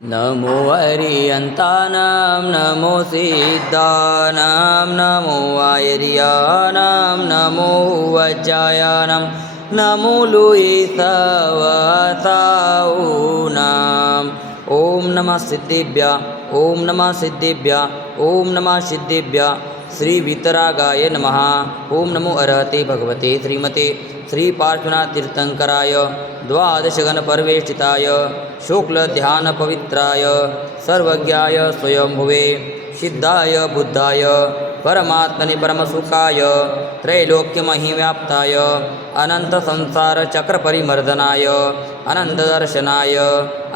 नमो हरियन्तानां नमो सिद्धानां नमो आयर्यानां नमो वज्रायानां नमो लुयिसवसाऊनां ॐ नमः सिद्धिभ्या ॐ नमः सिद्धिभ्या ॐ नमः सिद्धिभ्या श्री वितरागाय नमः ॐ नमो अर्हते भगवते श्रीमते श्री पार्श्वनाथ तीर्थंकराय द्वादशगणपरिवेष्टिताय शुक्लध्यानपवित्राय सर्वज्ञाय स्वयंभुवे सिद्धाय बुद्धाय परमात्मने परमसुखाय त्रैलोक्यमहिव्याप्ताय अनन्तसंसारचक्रपरिमर्दनाय अनन्तदर्शनाय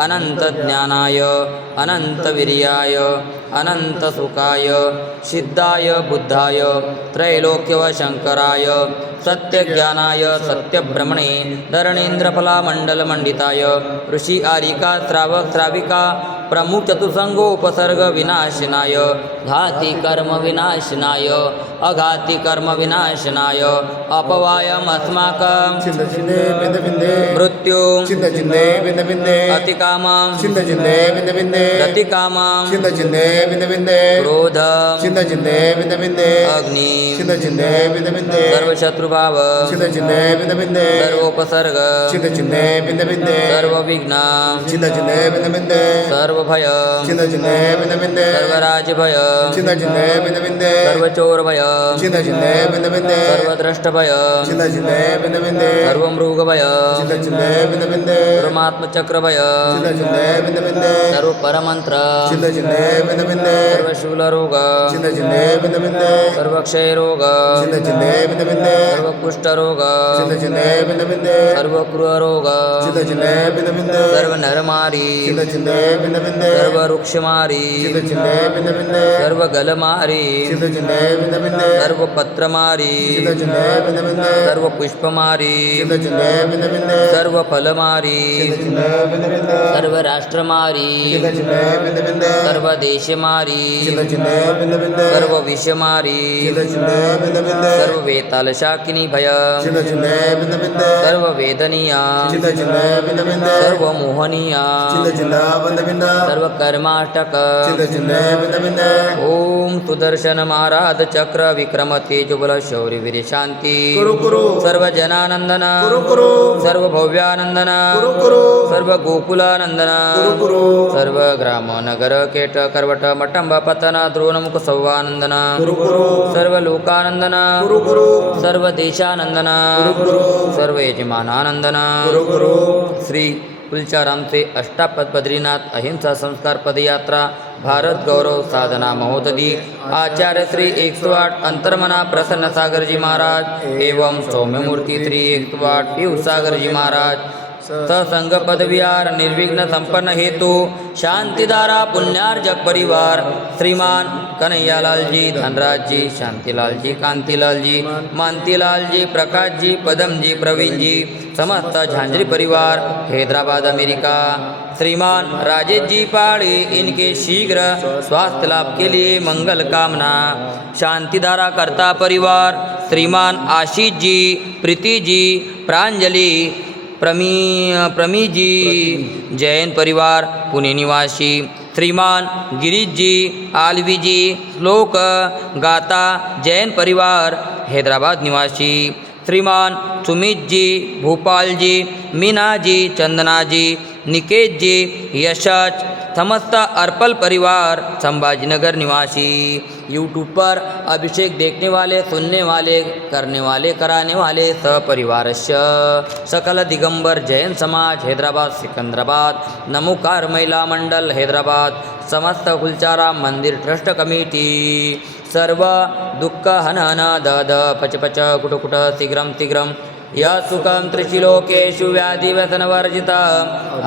अनन्तज्ञानाय अनन्तवीर्याय अनन्तसुखाय सिद्धाय बुद्धाय त्रैलोक्यवशङ्कराय सत्यज्ञानाय सत्यब्रह्मणे धरणीन्द्रफलामण्डलमण्डिताय ऋषि आरिका श्रावक श्राविका प्रमुख चतुसंगोपसर्ग विनाशनाय घाति कर्म विनाशनाय अघाति कर्म विनाशनाय अपवायम अस्माकं मृत्यु अतिकामं रतिकामं क्रोध अग्नि सर्वशत्रुभाव सर्वोपसर्ग सर्वविघ्न सर्वभय सर्वराजभय सर्वचोरभय सर्वद्रष्टभय सर्वमृगभय सर्वमात्मचक्रभय सर्वपरमन्त्र सर्वशूलरोग सर्वक्षयरोग सर्वकुष्ठरोग सर्वक्रूररोग सर्वनरमारी सर्ववृक्षमारी सर्वगलमारी सर्वपत्रमारी सर्वपुष्पमारी सर्वफलमारी सर्वराष्ट्रमारी सर्वदेशमारी सर्वविषमारी सर्ववेतालशाकिनी भय सर्ववेदनीया सर्वमोहनीया सर्वकर्माष्टक ओम सुदर्शन महाराज चक्र विक्रम तेजबल शौर्य वीर शांति सर्वजनानंदन सर्वभव्यानंदन सर्वगोकुलानंदन सर्वग्राम नगर केट करवट मटंब पतन द्रोणमुख सौवानंदन सर्वलोकानंदन सर्वदेशानंदन सर्वयजमानानंदन श्री कुलचारामचे अष्टापद बद्रीनाथ अहिंसा संस्कार पदयात्रा भारत गौरव साधना महोदधी आचार्य श्री 108 अंतर्मना प्रसन्न सागरजी महाराज एवं सौम्यमूर्ति श्री 108 पीयूष सागरजी महाराज सत्संग पदविहार निर्विघ्न संपन्न हेतु शांतिधारा पुण्यार्जक परिवार श्रीमान कन्हैयालाल जी धनराज जी शांतिलाल जी कांतिलाल जी मानतीलाल जी प्रकाश जी पदम जी प्रवीण जी समस्त झांझरी परिवार हैदराबाद अमेरिका श्रीमान राजेश जी पहाड़ी इनके शीघ्र स्वास्थ्य लाभ के लिए मंगल कामना शांतिधारा कर्ता परिवार श्रीमान आशीष जी प्रीति जी प्रांजलि प्रमी जी जैन परिवार पुणे निवासी श्रीमान गिरीश जी आलवी जी श्लोक गाता जैन परिवार हैदराबाद निवासी श्रीमान सुमित जी भोपाल जी मीना जी चंदना जी निकेत जी यशच समस्त अर्पल परिवार संभाजीनगर निवासी यूट्यूब पर अभिषेक देखने वाले सुनने वाले करने वाले कराने वाले सपरिवारस्य सकल दिगंबर जैन समाज हैदराबाद सिकंदराबाद नमोकार महिला मंडल हैदराबाद समस्त कुलचारा मंदिर ट्रस्ट कमिटी सर्व दुःख हन हन दद पच पच कुट कुट शीघ्रं शीघ्रं या सुखं त्रिशिलोकेषु व्याधिव्यसनवर्जिता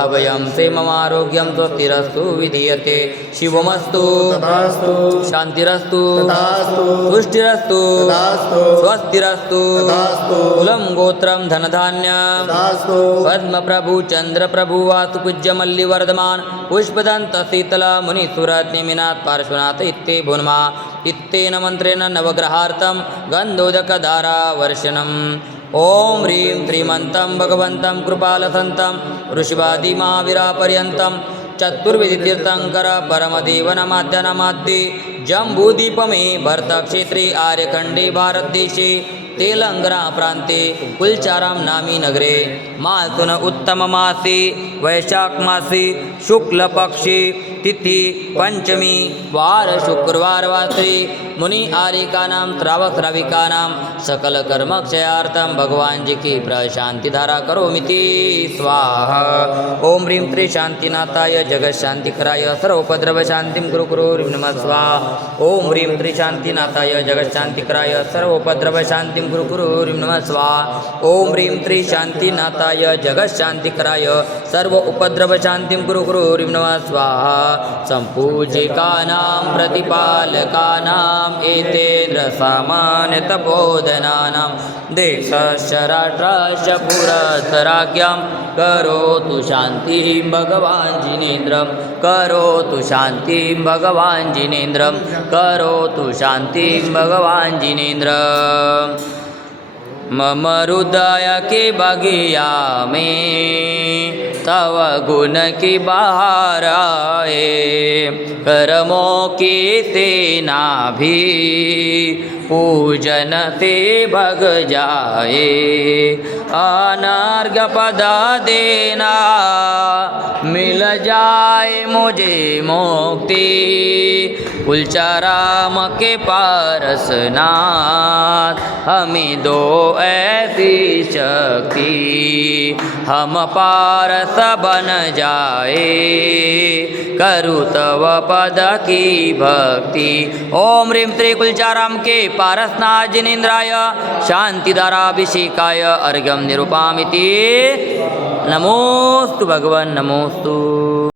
अभयं ते ममारोग्यं स्वस्तिरस्तु विधीयते शिवमस्तु शान्तिरस्तु तुष्टिरस्तु स्वस्तिरस्तु कुलं गोत्रं धनधान्यं पद्मप्रभु चन्द्रप्रभु वासुपूज्य मल्लिवर्धमान पुष्पदन्त शीतल मुनिसुरज्ञमिनाथ पार्श्वनाथ इत्ते भुन्मा इत्तेन मन्त्रेण नवग्रहार्थं गन्धोदकधारा वर्षणम् ओम ह्रीं श्रीमन्तं भगवन्तं कृपालसन्तं ऋषिवादिमाविरापर्यन्तं चतुर्विधि तीर्थंकर परमदेव नमाद्य नमाद्ये जम्बूदीपमे भरतक्षेत्रे आर्यखण्डे भारतदेशे तेलंगना प्रान्ते कुलचाराम नामी नगरे मासुन उत्तममासे वैशाख मासे शुक्लपक्षे तिथि पंचमी वार शुक्रवार वासरे मुनि आर्यकानां श्रावक-श्राविकानां सकल कर्मक्षयार्थं भगवान जी की प्रशांति धारा करोमिति स्वाहा। ओम ह्रीं श्री शांतिनाथाय जगत शांतिकराय सर्वोपद्रव शांतिं गुरु गुरु नमः स्वाहा। ओम ह्रीं श्री शांतिनाथाय जगत शांतिकराय सर्वोपद्रव शांतिं गुरु गुरु नमः स्वाहा। ओम ह्रीं श्री शांतिनाथाय जगत शांतिकराय सर्व उपद्रव शांतिं गुरु गुरु नमः स्वाहा। संपूजिकानां प्रतिपालकानां एतेन्द्र सामान्य तपोधनानां देशस्य राष्ट्रस्य पुरस्सराज्ञां करोतु शान्तिं भगवान् जिनेन्द्रं करोतु शान्तिं भगवान् जिनेन्द्रं करोतु शान्तिं भगवान् जिनेन्द्रं। मम हृदय के बगिया में तव गुण की बहार आए कर्मों की सेना भी पूजन से भग जाए अनर्घ्य पद देना मिल जाए मुझे मुक्ति कुलचाराम के पारसनाथ हमें दो ऐसी शक्ति हम पारस बन जाए करु तव पद की भक्ति। ओम ह्रीं श्री कुलचाराम के पारसनाथ जिनेन्द्राय शांतिधाराभिषेकाय अर्घ्यं निरूपामिति। नमोस्तु भगवन् नमोस्तु।